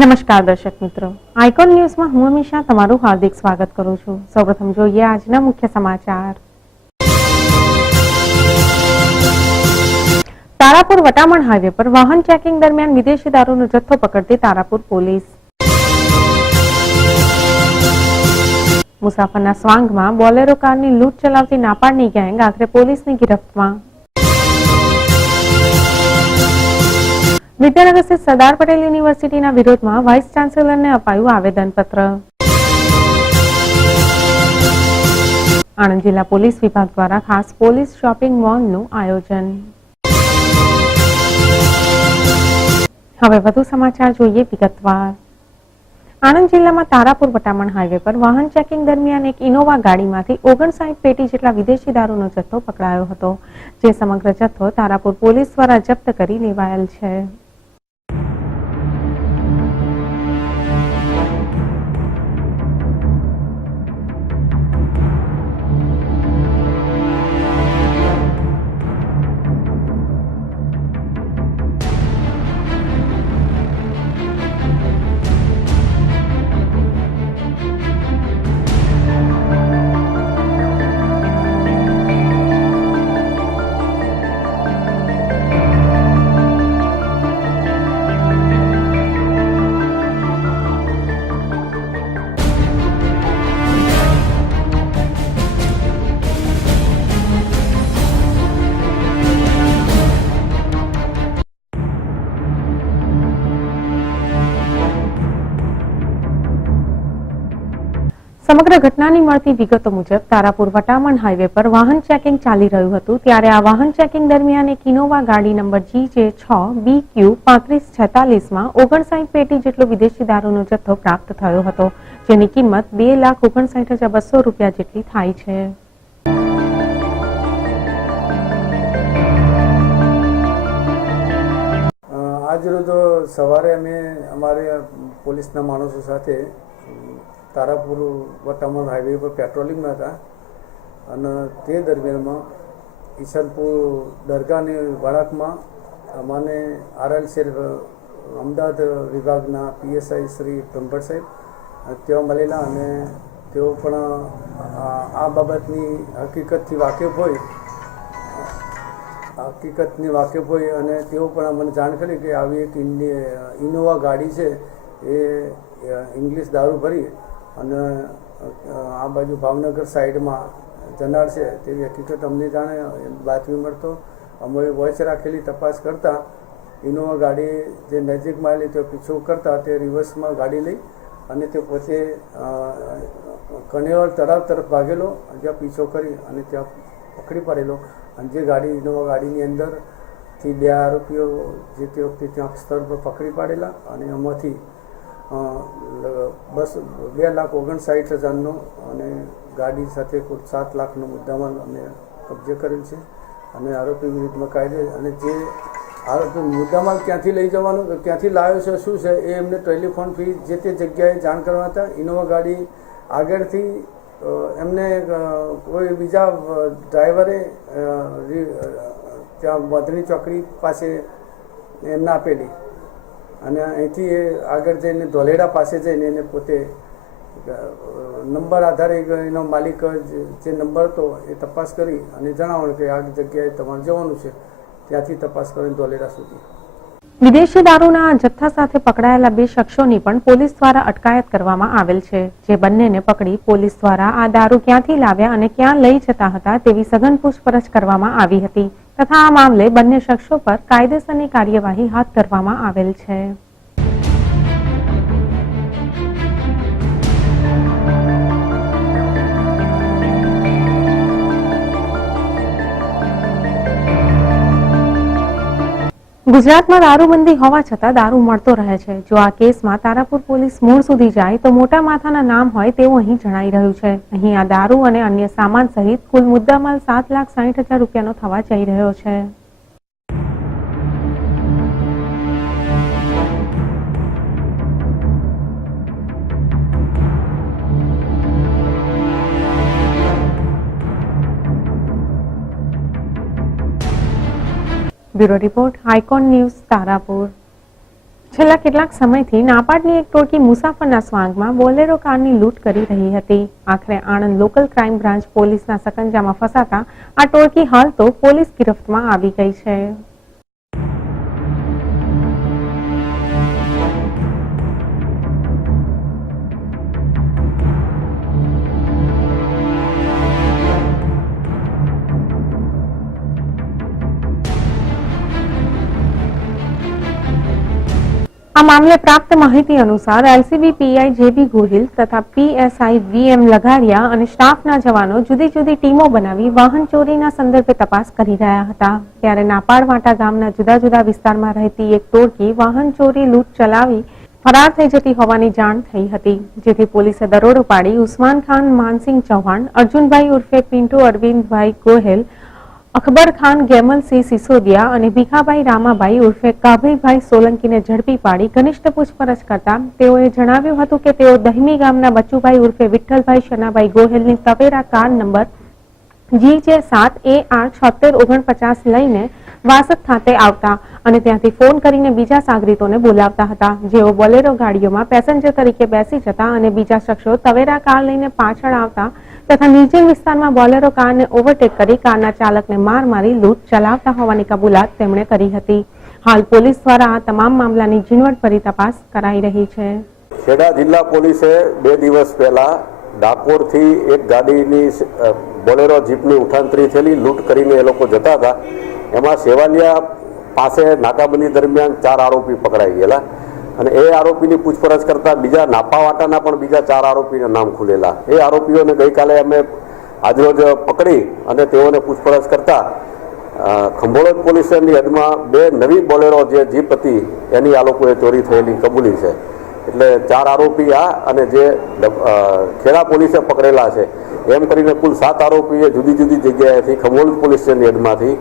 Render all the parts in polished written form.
નમસ્કાર દર્શક મિત્રો, આઇકોન ન્યૂઝમાં હું અમીષા તમારું હાર્દિક સ્વાગત કરું છું। સૌપ્રથમ જોઈએ આજના મુખ્ય સમાચાર। તારાપુર વટામણ હાઈવે પર વાહન ચેકિંગ દરમિયાન વિદેશી દારૂનો જથ્થો પકડતી તારાપુર પોલીસ। મુસાફરના સ્વાંગમાં બોલેરો કારની લૂંટ ચલાવતી નાપાડની ગેંગ આખરે પોલીસની ગિરફ્તમાં। વિદ્યાનગર સ્થિત સરદાર પટેલ યુનિવર્સિટીના વિરોધમાં વાઇસ ચાન્સેલરને અપાયું આવેદનપત્ર। આણંદ જિલ્લા પોલીસ વિભાગ દ્વારા ખાસ પોલીસ શોપિંગ મોલનું આયોજન। હવે વધુ સમાચાર જોઈએ વિગતવાર। આણંદ જિલ્લામાં તારાપુર વટામણ હાઈવે પર વાહન ચેકિંગ દરમિયાન એક ઇનોવા ગાડીમાંથી 59 પેટી જેટલા વિદેશી દારૂનો જથ્થો પકડાયો હતો, જે સમગ્ર જથ્થો તારાપુર પોલીસ દ્વારા જપ્ત કરી લેવાયેલ છે। સમગ્ર ઘટનાની મળતી વિગતો મુજબ તારાપુર વટામણ હાઈવે પર વાહન ચેકિંગ ચાલી રહ્યું હતું, ત્યારે આ વાહન ચેકિંગ દરમિયાન એક ઇનોવા ગાડી નંબર GJ6BQ3546માં 59 પેટી જેટલો વિદેશી દારૂનો જથ્થો પ્રાપ્ત થયો હતો, જેની કિંમત 2,59,200 રૂપિયા જેટલી થાય છે। આજ રોજ સવારે અમે અમારે પોલીસના માણસો સાથે તારાપુર વટામણ હાઈવે પર પેટ્રોલિંગમાં હતા અને તે દરમિયાનમાં ઈશનપુર દરગાહની વળાંકમાં અમને આરએલ શેર અમદાવાદ વિભાગના PSI શ્રી બ્રહ્મભટ્ટ સાહેબ તેઓ મળેલા અને તેઓ પણ આ બાબતની હકીકતથી વાકેફ હોય અને તેઓ પણ અમને જાણ કરી કે આવી એક ઇનોવા ગાડી છે એ ઇંગ્લિશ દારૂ ભરી અને આ બાજુ ભાવનગર સાઈડમાં જનાર છે તેવી હકીકત અમને જાણે બાતમી મળતો અમે વોચ રાખેલી તપાસ કરતા ઇનોવા ગાડી જે નજીકમાં આવેલી તે પીછો કરતા તે રિવર્સમાં ગાડી લઈ અને તે પોતે કણેવળ તળાવ તરફ ભાગેલો, જ્યાં પીછો કરી અને ત્યાં પકડી પાડેલો અને જે ગાડી ઇનોવા ગાડીની અંદરથી 2 આરોપીઓ જે તે વખતે ત્યાં સ્થળ પર પકડી પાડેલા અને એમાંથી બસ 2,59,000નો અને ગાડી સાથે કુલ 7 લાખનો મુદ્દામાલ અમે કબજે કરેલ છે અને આરોપી વિરુદ્ધમાં કાયદે અને જે આરોપી મુદ્દામાલ ક્યાંથી લઈ જવાનું, ક્યાંથી લાવ્યો છે, શું છે એ એમને ટેલિફોન ફી જે તે જગ્યાએ જાણ કરવા હતા। ઇનોવા ગાડી આગળથી એમને કોઈ બીજા ડ્રાઈવરે ત્યાં વધણી ચોકડી પાસે એમને આપેલી અને અહીંથી એ આગળ જઈને ધોલેડા પાસે જઈને એને પોતે નંબર આધારે એનો માલિક જે નંબર હતો એ તપાસ કરી અને જણાવવાનું કે આ જગ્યાએ તમારે જવાનું છે, ત્યાંથી તપાસ કરીને ધોલેડા સુધી। વિદેશી દારૂના જથ્થા સાથે પકડાયેલા 2 શખ્સોની પણ પોલીસ દ્વારા અટકાયત કરવામાં આવેલ છે, જે બંનેને પકડી પોલીસ દ્વારા આ દારૂ ક્યાંથી લાવ્યા અને ક્યાં લઈ જતા હતા તેવી સઘન પૂછપરછ કરવામાં આવી હતી તથા આ મામલે બંને શખ્સો પર કાયદેસરની કાર્યવાહી હાથ ધરવામાં આવેલ છે। ગુજરાતમાં દારૂબંધી હોવા છતાં દારૂ મળતો રહે છે। જો આ કેસમાં તારાપુર પોલીસ મૂળ સુધી જાય તો મોટા માથાના નામ હોય તેવું અહીં જણાઈ રહ્યું છે। અહીં આ દારૂ અને અન્ય સામાન સહિત કુલ મુદ્દામાલ 7,60,000 રૂપિયાનો થવા જઈ રહ્યો છે। Bureau report, icon news, Tarapur. છેલ્લા કેટલાક સમયથી નાપાડની એક ટોળકી મુસાફરના સ્વાંગમાં બોલેરો કારની લૂંટ કરી રહી હતી. આખરે આણંદ લોકલ ક્રાઇમ બ્રાન્ચ પોલીસના સકંજામાં ફસાતા આ ટોળકી હાલ તો પોલીસ ગિરફ્તમાં આવી ગઈ છે. આ મામલે પ્રાપ્ત માહિતી અનુસાર એલસીબી પીઆઈ જેબી ગોહિલ તથા પીએસઆઈ વીએમ લગારિયા અને સ્ટાફના જવાનો જુદી જુદી ટીમો બનાવી વાહન ચોરીના સંદર્ભે તપાસ કરી રહ્યા હતા. ત્યારે નાપાડવાટા ગામના જુદા જુદા વિસ્તારમાં રહેતી એક ટોળકી વાહન ચોરી લૂંટ ચલાવી ફરાર થઈ જતી હોવાની જાણ થઈ હતી, જેથી પોલીસે દરોડો પાડી ઉસ્માન ખાન માનસિંહ ચૌહાણ, અર્જુનભાઈ ઉર્ફે પિન્ટુ અરવિંદભાઈ ગોહેલ, અકબર ખાન ગેમલસિંહ સિસોદિયા અને ભીખાભાઈ રામાભાઈ ઉર્ફે કાભીભાઈ સોલંકીને ઝડપી પાડી ઘનિષ્ઠ પૂછપરછ કરતા તેઓએ જણાવ્યું હતું કે તેઓ દહીમી ગામના બચ્ચુભાઈ ઉર્ફે Vithalbhai Shanabhai ગોહેલની તવેરા car number GJ7AR7649 લઈને વાસદ ખાતે આવતા અને ત્યાંથી ફોન કરીને બીજા સાગરીતોને બોલાવતા હતા, જેઓ બોલેરો ગાડીઓમાં પેસેન્જર તરીકે બેસી જતા અને બીજા શખ્સો તવેરા કાર લઈને પાછળ આવતા તથા નિર્જન વિસ્તારમાં બોલેરો કારને ઓવરટેક કરી કારના ચાલકને માર મારી લૂંટ ચલાવતા હોવાની કબૂલાત તેમણે કરી હતી. હાલ પોલીસ દ્વારા આ તમામ મામલાની ઝીણવટભરી તપાસ કરાઈ રહી છે. ખેડા જિલ્લા પોલીસે 2 દિવસ પહેલા ડાકોરથી એક ગાડીની બોલેરો જીપની ઉઠાંતરી થયેલી લૂંટ કરીને એ લોકો જતા હતા. એમાં સેવાલિયા પાસે નાકાબંધી દરમિયાન 4 આરોપી પકડાઈ ગયેલા અને એ આરોપીની પૂછપરછ કરતા બીજા નાપાવાટાના પણ બીજા 4 આરોપીના નામ ખુલેલા. એ આરોપીઓને ગઈકાલે અમે આજરોજ પકડી અને તેઓને પૂછપરછ કરતા ખંભોળજ પોલીસ સ્ટેશનની હદમાં 2 નવી બોલેરો જે જીપ હતી એની આ લોકોએ ચોરી થયેલી કબૂલી છે. એટલે 4 આરોપી આ અને જે ખેડા પોલીસે પકડેલા છે એમ કરીને કુલ 7 આરોપીએ જુદી જુદી જગ્યાએથી ખંભોળજ પોલીસ સ્ટેશનની હદમાંથી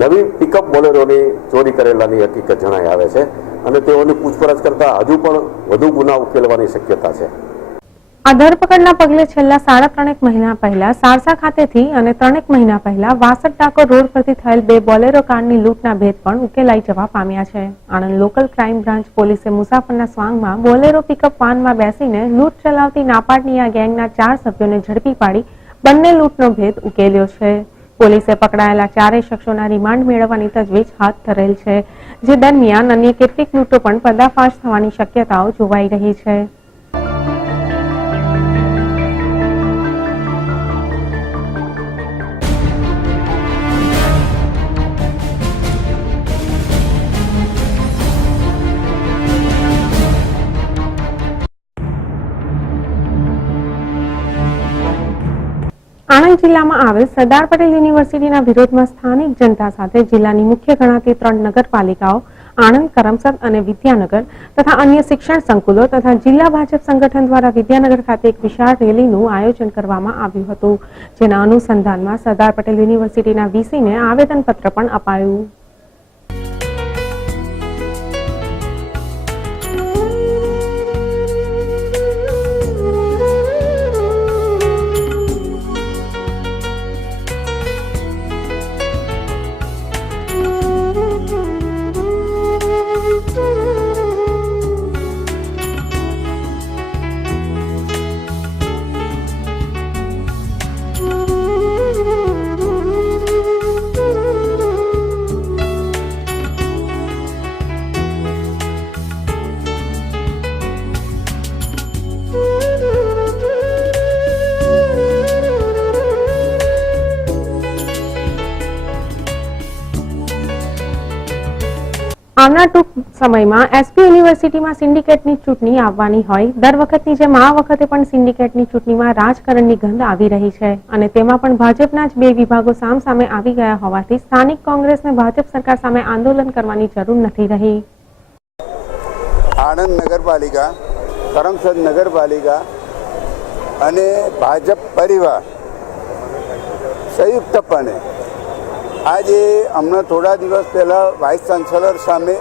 નવી પિકઅપ બોલેરોની ચોરી કરેલાની હકીકત જણાઈ આવે છે અને તેઓની પૂછપરછ કરતા હજુ પણ વધુ ગુના ઉકેલવાની શક્યતા છે. આ ધરપકડના પગલે છેલ્લા 3.5 મહિના પહેલા સારસા ખાતેથી અને 3 મહિના પહેલા વાસદ ડાકોર રોડ પરથી થયેલ 2 બોલેરો કારની લૂંટના ભેદ પણ ઉકેલાઈ જવા પામ્યા છે. આણંદ લોકલ ક્રાઇમ બ્રાન્ચ પોલીસે મુસાફરના સ્વાંગમાં બોલેરો પિકઅપ વાનમાં બેસીને લૂંટ ચલાવતી નાપાડની આ ગેંગના 4 સભ્યોને ઝડપી પાડી બંને લૂંટનો ભેદ ઉકેલ્યો છે. પોલીસે પકડાયેલા 4 શખ્સોના રિમાન્ડ મેળવવાની તજવીજ હાથ ધરેલ છે, જે દરમિયાન અન્ય કેટલીક લૂંટો પણ પર્દાફાશ થવાની શક્યતાઓ જોવાઈ રહી છે. આણંદ જિલ્લામાં આવેલ સરદાર પટેલ યુનિવર્સિટીના વિરોધમાં સ્થાનિક જનતા સાથે જિલ્લાની મુખ્ય ગણાતી 3 નગરપાલિકાઓ આણંદ, કરમસદ અને વિદ્યાનગર તથા અન્ય શિક્ષણ સંકુલો તથા જિલ્લા ભાજપ સંગઠન દ્વારા વિદ્યાનગર ખાતે એક વિશાળ રેલીનું આયોજન કરવામાં આવ્યું હતું, જેના અનુસંધાનમાં સરદાર પટેલ યુનિવર્સિટીના વીસીને આવેદનપત્ર પણ અપાયું. આવનાર ટૂંક સમયમાં એસપી યુનિવર્સિટીમાં સિન્ડિકેટની ચૂંટણી આવવાની હોય દર વખતની જેમ આ વખતે પણ સિન્ડિકેટની ચૂંટણીમાં રાજકારણની ગંધ આવી રહી છે અને તેમાં પણ ભાજપના જ 2 વિભાગો સામસામે આવી ગયા હોવાથી સ્થાનિક કોંગ્રેસને ભાજપ સરકાર સામે આંદોલન કરવાની જરૂર નથી રહી. આણંદ નગરપાલિકા, કરમસદ નગરપાલિકા અને ભાજપ પરિવાર સંયુક્તપણે આજે હમણાં થોડા દિવસ પહેલાં વાઇસ ચાન્સેલર સામે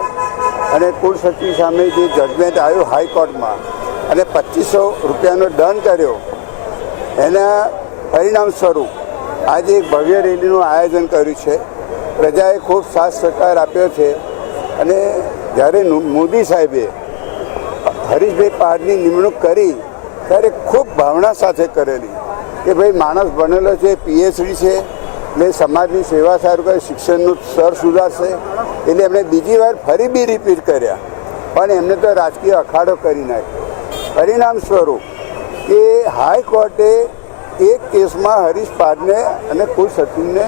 અને કુલસચિવ સામે જે જજમેન્ટ આવ્યું હાઈકોર્ટમાં અને 2500 રૂપિયાનો દંડ કર્યો, એના પરિણામ સ્વરૂપ આજે એક ભવ્ય રેલીનું આયોજન કર્યું છે. પ્રજાએ ખૂબ સાથ સહકાર આપ્યો છે અને જ્યારે મોદી સાહેબે હરીશભાઈ પહાડની નિમણૂક કરી ત્યારે ખૂબ ભાવના સાથે કરેલી કે ભાઈ માણસ ભણેલો છે, પીએચડી છે, એટલે સમાજની સેવા સારું કરે, શિક્ષણનું સ્તર સુધારશે, એટલે એમણે બીજી વાર ફરી બી રિપીટ કર્યા. પણ એમને તો રાજકીય અખાડો કરી નાખ્યો. પરિણામ સ્વરૂપ કે હાઈકોર્ટે એક કેસમાં હરીશ પહાડને અને કુલ સચિવને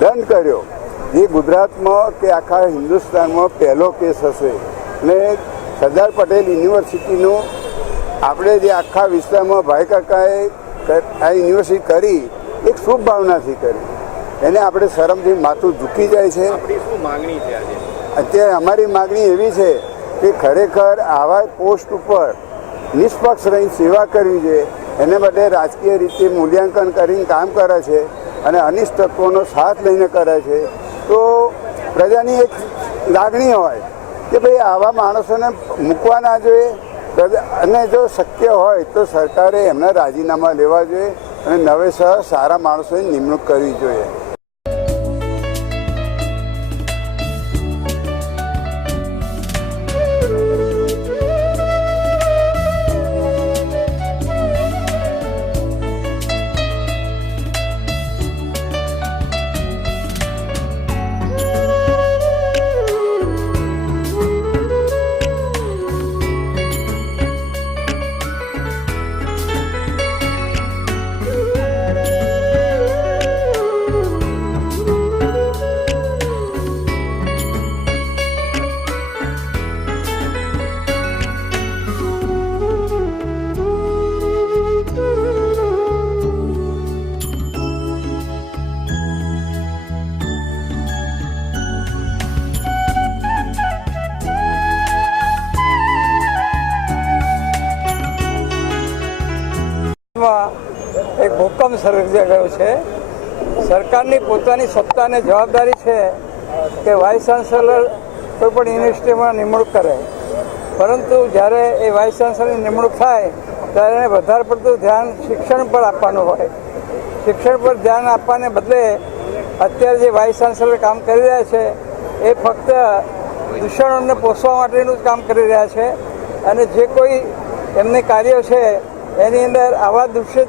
દંડ કર્યો, જે ગુજરાતમાં કે આખા હિન્દુસ્તાનમાં પહેલો કેસ હશે. અને સરદાર પટેલ યુનિવર્સિટીનું આપણે જે આખા વિસ્તારમાં ભાઈ કાકાએ આ યુનિવર્સિટી કરી એક શુભ ભાવનાથી કરી, એને આપણે શરમથી માથું ઝૂકી જાય છે. અત્યારે અમારી માગણી એવી છે કે ખરેખર આવા પોસ્ટ ઉપર નિષ્પક્ષ રહી સેવા કરવી જોઈએ. એને માટે રાજકીય રીતે મૂલ્યાંકન કરીને કામ કરે છે અને અનિષ્ટ તત્વોનો સાથ લઈને કરે છે. તો પ્રજાની એક લાગણી હોય કે ભાઈ આવા માણસોને મૂકવા ના જોઈએ, અને જો શક્ય હોય તો સરકારે એમના રાજીનામા લેવા જોઈએ અને નવેસર સારા માણસોની નિમણૂક કરવી જોઈએ. એક ભૂકંપ સર્જાયો છે. સરકારની પોતાની સત્તાને જવાબદારી છે કે વાઇસ ચાન્સેલર કોઈ પણ યુનિવર્સિટીમાં નિમણૂક કરે, પરંતુ જ્યારે એ વાઇસ ચાન્સેલરની નિમણૂક થાય ત્યારે એને વધારે પડતું ધ્યાન શિક્ષણ પર આપવાનું હોય. શિક્ષણ પર ધ્યાન આપવાને બદલે અત્યારે જે વાઇસ ચાન્સેલર કામ કરી રહ્યા છે એ ફક્ત દૂષણોને પોષવા માટેનું જ કામ કરી રહ્યા છે, અને જે કોઈ એમની કાર્યો છે એની અંદર આવા દૂષિત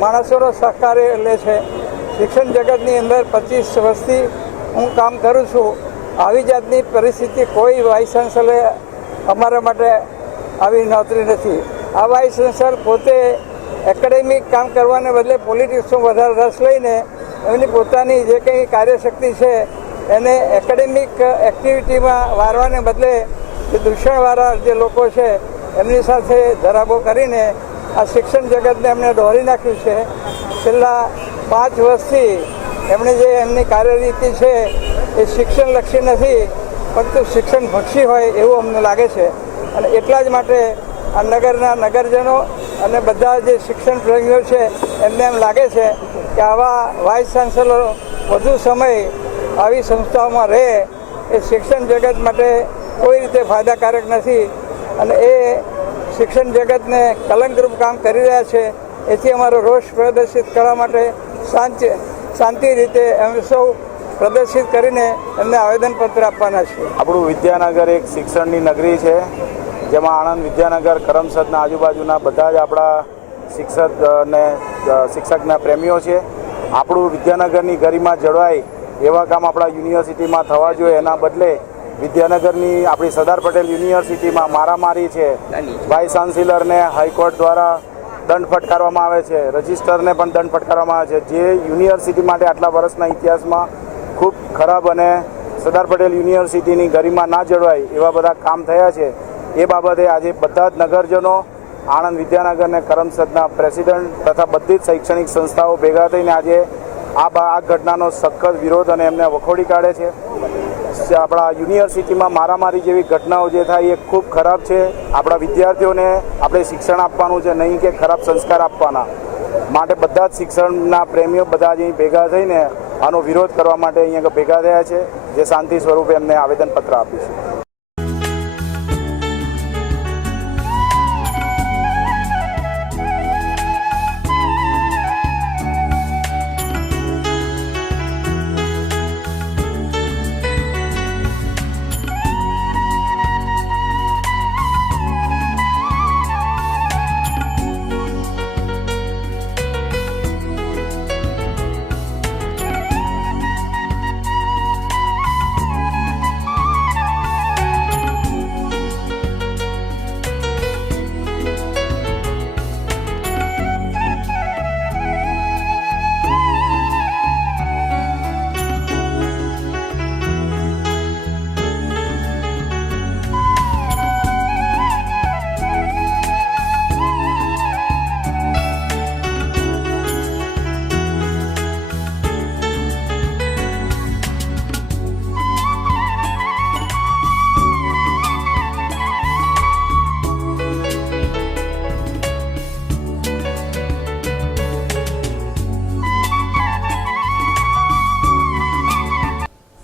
માણસોનો સહકાર લે છે. શિક્ષણ જગતની અંદર 25 વર્ષથી હું કામ કરું છું. આવી જાતની પરિસ્થિતિ કોઈ વાઇસ ચાન્સેલરે અમારા માટે આવી નોતરી નથી. આ વાઇસ ચાન્સેલર પોતે એકેડેમિક કામ કરવાને બદલે પોલિટિક્સમાં વધારે રસ લઈને એમની પોતાની જે કંઈ કાર્યશક્તિ છે એને એકેડેમિક એક્ટિવિટીમાં વારવાને બદલે જે દૂષણવાળા જે લોકો છે એમની સાથે ધરાબો કરીને આ શિક્ષણ જગતને એમણે દોરી નાખ્યું છે. છેલ્લા 5 વર્ષથી એમણે જે એમની કાર્યરીતિ છે એ શિક્ષણલક્ષી નથી, પરંતુ શિક્ષણભક્ષી હોય એવું અમને લાગે છે. અને એટલા જ માટે આ નગરના નગરજનો અને બધા જે શિક્ષણ પ્રેમીઓ છે એમને એમ લાગે છે કે આવા વાઇસ ચાન્સેલરો વધુ સમય આવી સંસ્થાઓમાં રહે એ શિક્ષણ જગત માટે કોઈ રીતે ફાયદાકારક નથી, અને એ શિક્ષણ જગતને કલંકરૂપ કામ કરી રહ્યા છે. એથી અમારો રોષ પ્રદર્શિત કરવા માટે શાંતિ રીતે અમે સૌ પ્રદર્શિત કરીને એમને આવેદનપત્ર આપવાના છે. આપણું વિદ્યાનગર એક શિક્ષણની નગરી છે, જેમાં આણંદ, વિદ્યાનગર, કરમસદના આજુબાજુના બધા જ આપણા શિક્ષકના પ્રેમીઓ છે. આપણું વિદ્યાનગરની ગરિમા જળવાય એવા કામ આપણા યુનિવર્સિટીમાં થવા જોઈએ. એના બદલે વિદ્યાનગરની આપણી સરદાર પટેલ યુનિવર્સિટીમાં મારામારી છે. વાઇસ ચાન્સેલરને હાઈકોર્ટ દ્વારા દંડ ફટકારવામાં આવે છે, રજિસ્ટરને પણ દંડ ફટકારવામાં આવે છે, જે યુનિવર્સિટી માટે આટલા વર્ષના ઇતિહાસમાં ખૂબ ખરાબ અને સરદાર પટેલ યુનિવર્સિટીની ગરિમા ના જળવાય એવા બધા કામ થયા છે. એ બાબતે આજે બધા જ નગરજનો, આણંદ, વિદ્યાનગર અને કરમસદના પ્રેસિડેન્ટ તથા બધી જ શૈક્ષણિક સંસ્થાઓ ભેગા થઈને આજે આ ઘટનાનો સખત વિરોધ અને એમને વખોડી કાઢે છે. આપણા યુનિવર્સિટીમાં મારામારી જેવી ઘટનાઓ જે થાય એ ખૂબ ખરાબ છે. આપણા વિદ્યાર્થીઓને આપણે શિક્ષણ આપવાનું છે, નહીં કે ખરાબ સંસ્કાર આપવાના. માટે બધા જ શિક્ષણના પ્રેમીઓ બધા જ અહીં ભેગા થઈને આનો વિરોધ કરવા માટે અહીંયા ભેગા થયા છે, જે શાંતિ સ્વરૂપે એમને આવેદનપત્ર આપીશું.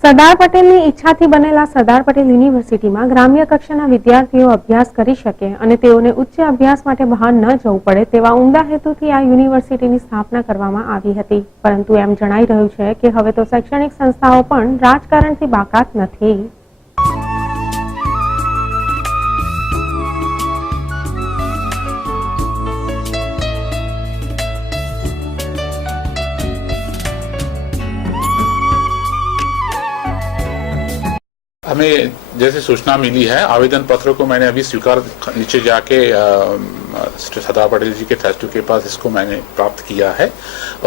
સરદાર પટેલની ઈચ્છાથી બનેલા સરદાર પટેલ યુનિવર્સિટીમાં ગ્રામ્ય કક્ષાના વિદ્યાર્થીઓ અભ્યાસ કરી શકે અને તેઓને ઉચ્ચ અભ્યાસ માટે બહાર ન જવું પડે તેવા ઉમદા હેતુથી આ યુનિવર્સિટીની સ્થાપના કરવામાં આવી હતી. પરંતુ એમ જણાઈ રહ્યું છે કે હવે તો શૈક્ષણિક સંસ્થાઓ પણ રાજકારણથી બાકાત નથી. हमें जैसे सूचना मिली है, आवेदन पत्रों को मैंने अभी स्वीकार नीचे जाके सरदार पटेल जी के ट्रस्टी के पास इसको मैंने प्राप्त किया है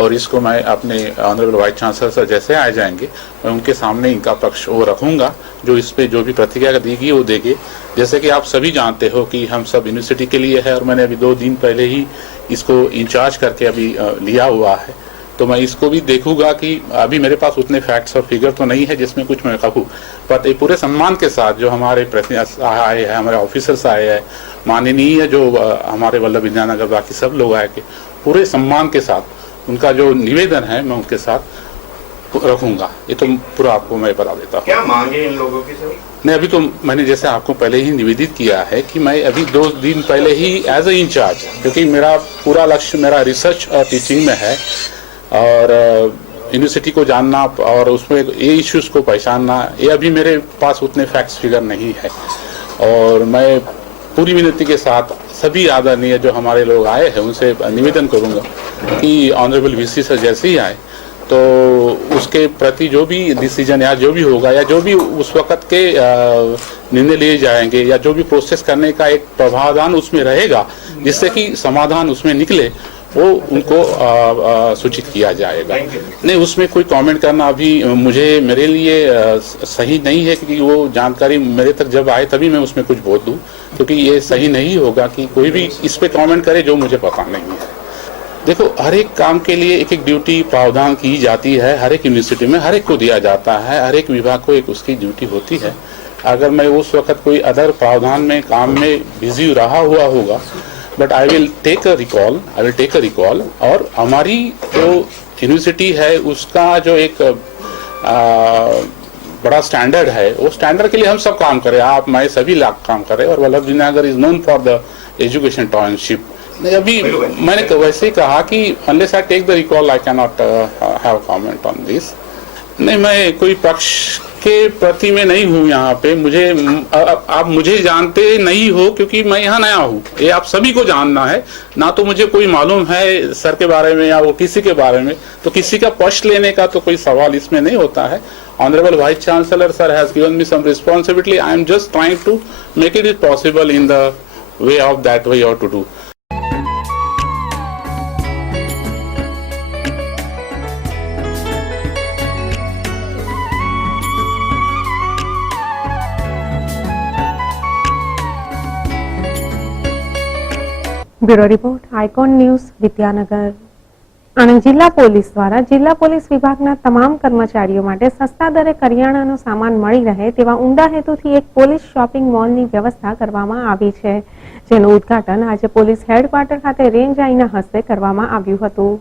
और इसको मैं अपने ऑनरेबल वाइस चांसलर सर जैसे आ जाएंगे मैं उनके सामने इनका पक्ष वो रखूंगा, जो इस पे जो भी प्रतिक्रिया देगी वो देंगे. जैसे कि आप सभी जानते हो कि हम सब यूनिवर्सिटी के लिए है और मैंने अभी 2 दिन पहले ही इसको इंचार्ज करके अभी लिया हुआ है, तो मैं इसको भी देखूंगा कि अभी मेरे पास उतने फैक्ट्स और फिगर तो नहीं है जिसमें कुछ मैं कहूँ, पर एक पूरे सम्मान के साथ जो हमारे प्रेसिडेंट आए हैं, हमारे ऑफिसर्स आए हैं, माननीय जो हमारे वल्लभ विद्यानगर बाकी सब लोग आए के पूरे सम्मान के साथ उनका जो निवेदन है मैं उनके साथ रखूंगा. ये तो पूरा आपको मैं बता देता हूँ. क्या मांगे इन लोगों की सर? नहीं, अभी तो मैंने जैसे आपको पहले ही निवेदित किया है कि मैं अभी 2 दिन पहले ही एज ए इंचार्ज, क्योंकि मेरा पूरा लक्ष्य मेरा रिसर्च और टीचिंग में है और यूनिवर्सिटी को जानना और उसमें ये इश्यूज को पहचानना, ये अभी मेरे पास उतने फैक्ट्स फिगर नहीं है. और मैं पूरी विनती के साथ सभी आदरणीय जो हमारे लोग आए हैं उनसे निवेदन करूंगा कि ऑनरेबल वीसी सर जैसे ही आए तो उसके प्रति जो भी डिसीजन या जो भी होगा या जो भी उस वक्त के निर्णय लिए जाएंगे या जो भी प्रोसेस करने का एक प्रावधान उसमें रहेगा जिससे कि समाधान उसमें निकले, वो उनको सूचित किया जाएगा. नहीं, उसमें कोई कमेंट करना अभी मेरे लिए सही नहीं है, क्योंकि वो जानकारी मेरे तक जब आए तभी मैं उसमें कुछ बोल दूं, क्योंकि ये सही नहीं होगा कि कोई भी इस पे कमेंट करे जो मुझे पता नहीं है. देखो, हर एक काम के लिए एक एक ड्यूटी प्रावधान की जाती है, हर एक यूनिवर्सिटी में हर एक को दिया जाता है, हर एक विभाग को एक उसकी ड्यूटी होती है. अगर मैं उस वक्त कोई अदर प्रावधान में काम में बिजी रहा हुआ होगा, but I will take a recall और हमारी जो यूनिवर्सिटी है उसका जो एक बड़ा स्टैंडर्ड है, वो स्टैंडर्ड के लिए हम सब काम करें, आप मैं सभी लोग काम करें. और Vallabh Vidyanagar is known for the education township. अभी मैंने वैसे ही कहा कि unless I take the recall I can not have comment on this. नहीं, मैं कोई पक्ष के प्रति में नहीं हूँ यहाँ पे. आप मुझे जानते नहीं हो क्योंकि मैं यहाँ नया हूँ, ये आप सभी को जानना है. ना तो मुझे कोई मालूम है सर के बारे में या वो किसी के बारे में, तो किसी का पक्ष लेने का तो कोई सवाल इसमें नहीं होता है. Honourable vice chancellor sir has given me some responsibility. I am just trying to make it possible in the way of that way ought to do. Bureau report, icon news, Vidyanagar. Anand જિલ્લા પોલીસ દ્વારા જિલ્લા police વિભાગના તમામ કર્મચારીઓ માટે સસ્તા દરે કરિયાણાનો સામાન મળી રહે તેવા ઉમદા હેતુથી એક પોલીસ શોપિંગ મોલની વ્યવસ્થા કરવામાં આવી છે, જેનું ઉદ્ઘાટન આજે પોલીસ હેડક્વાર્ટર ખાતે રેન્જ આઈના હસ્તે કરવામાં આવ્યું હતું.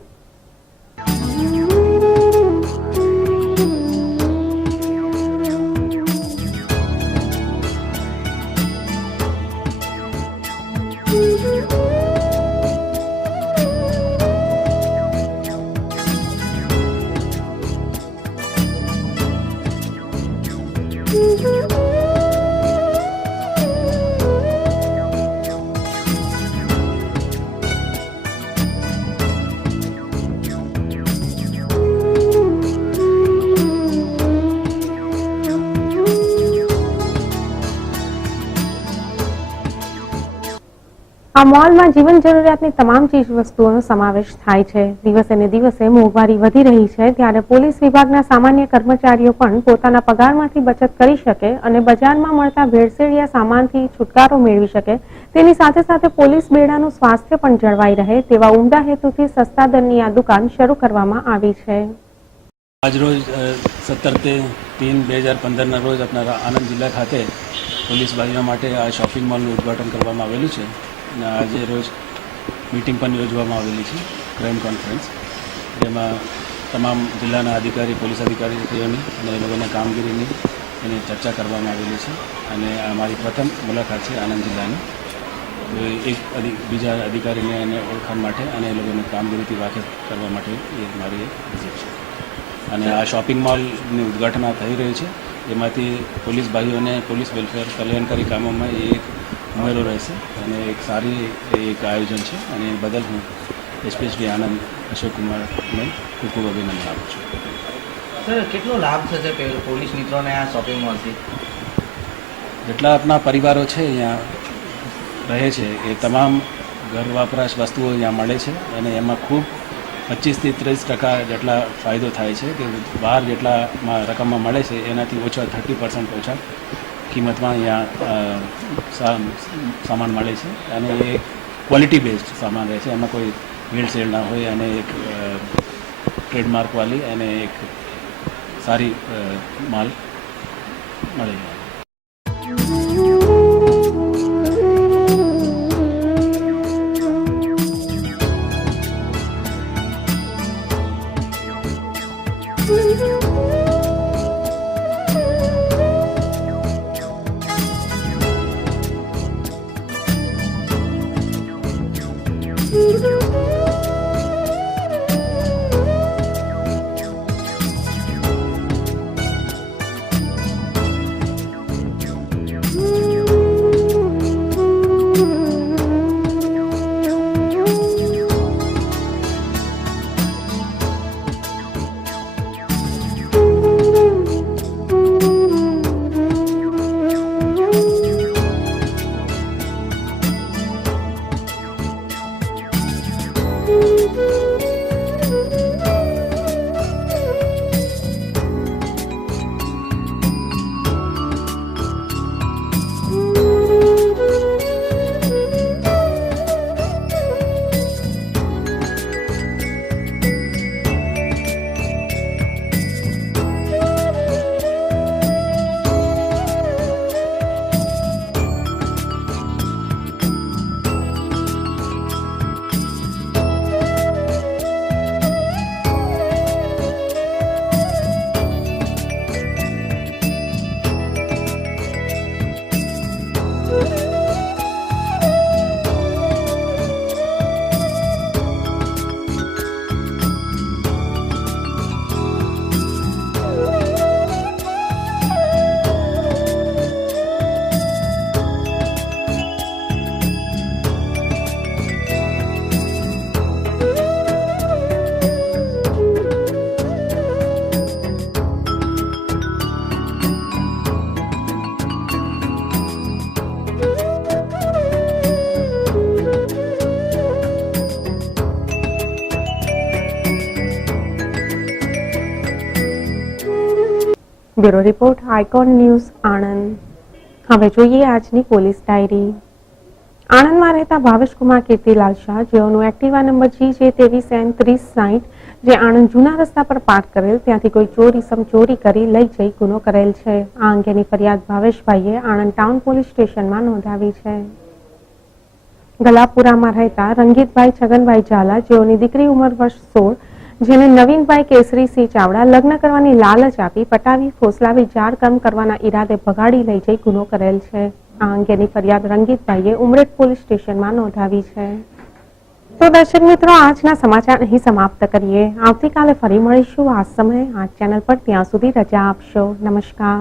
આ મોલમાં જીવન જરૂરિયાતની તમામ ચીજ વસ્તુઓનો સમાવેશ થાય છે. દિવસે ને દિવસે મોંઘવારી વધી રહી છે, ત્યારે પોલીસ વિભાગના સામાન્ય કર્મચારીઓ પણ પોતાના પગારમાંથી બચત કરી શકે અને બજારમાં મળતા ભેળસેળિયા સામાનથી છુટકારો મેળવી શકે, તેની સાથે સાથે પોલીસ બેડાનું સ્વાસ્થ્ય પણ જળવાઈ રહે તેવા ઉમદા હેતુથી સસ્તા દરની આ દુકાન શરૂ કરવામાં આવી છે. આજરોજ 17/3/2015ના રોજ આપણા આણંદ જિલ્લા ખાતે પોલીસ ભાઈઓ માટે આ શોપિંગ મોલનું ઉદ્ઘાટન કરવામાં આવેલું છે અને આજે રોજ મીટિંગ પણ યોજવામાં આવેલી છે, ક્રાઇમ કોન્ફરન્સ, જેમાં તમામ જિલ્લાના અધિકારી પોલીસ અધિકારીઓની અને એ લોકોની કામગીરીની એની ચર્ચા કરવામાં આવેલી છે અને આ મારી પ્રથમ મુલાકાત છે આણંદ જિલ્લાની. એક બીજા અધિકારીને એને ઓળખાણ માટે અને એ લોકોની કામગીરીથી વાકેફ કરવા માટે એ મારી એક વિઝિટ છે. અને આ શોપિંગ મોલનું ઉદ્ઘાટન થઈ રહ્યું છે, એમાંથી પોલીસ ભાઈઓને પોલીસ વેલફેર કલ્યાણકારી કામોમાં એ એક ઉમેરો રહેશે અને એક સારી એક આયોજન છે અને એ બદલ હું એસપીએસડી આનંદ અશોક કુમારને ખૂબ ખૂબ અભિનંદન આપું છું. સર, કેટલો લાભ થશે પોલીસ મિત્રોને આ શોપિંગ મોલથી? જેટલા આપણા પરિવારો છે અહીંયા રહે છે એ તમામ ઘર વપરાશ વસ્તુઓ અહીંયા મળે છે અને એમાં ખૂબ 25થી 30% જેટલા ફાયદો થાય છે કે બહાર જેટલામાં રકમમાં મળે છે એનાથી ઓછા 30% ઓછા કિંમતમાં અહીંયા સામાન મળે છે અને એ ક્વોલિટી બેઝડ સામાન રહે છે, એમાં કોઈ ભેળસેળ ના હોય અને એક ટ્રેડમાર્કવાળી અને એક સારી માલ મળે. Bureau report, icon news, Anand. હવે જોઈએ આજની પોલીસ ડાયરી. આણંદમાં રહેતા ભાવેશકુમાર કીર્તિલાલ શાહ, જેઓનું એક્ટિવા નંબર GJ23N3060 જે આણંદ જૂના રસ્તા પર પાર્ક કરેલ ત્યાંથી કોઈ ચોર ઇસમ ચોરી કરી લઈ જઈ ગુનો કરેલ છે. આ અંગેની ફરિયાદ ભાવેશભાઈએ આણંદ ટાઉન પોલીસ સ્ટેશનમાં નોંધાવી છે. ગલાપુરામાં રહેતા રંગીતભાઈ છગનભાઈ ઝાલા, જેઓની દીકરી ઉંમર વર્ષ 16, જેને નવીનભાઈ કેસરીસિંહ ચાવડા લગ્ન કરવાની લાલચ આપી પટાવી ફોસલાવી જાર કર્મ કરવાના ઈરાદે ભગાડી લઈ જઈ ગુનો કરેલ છે. આ અંગેની ફરિયાદ રંગીતભાઈએ ઉમરેઠ પોલીસ સ્ટેશનમાં નોંધાવી છે. તો દર્શક મિત્રો, આજના સમાચાર અહીં સમાપ્ત કરીએ. આવતીકાલે ફરી મળીશું આ સમયે આ ચેનલ પર. ત્યાં સુધી રજા આપશો. નમસ્કાર.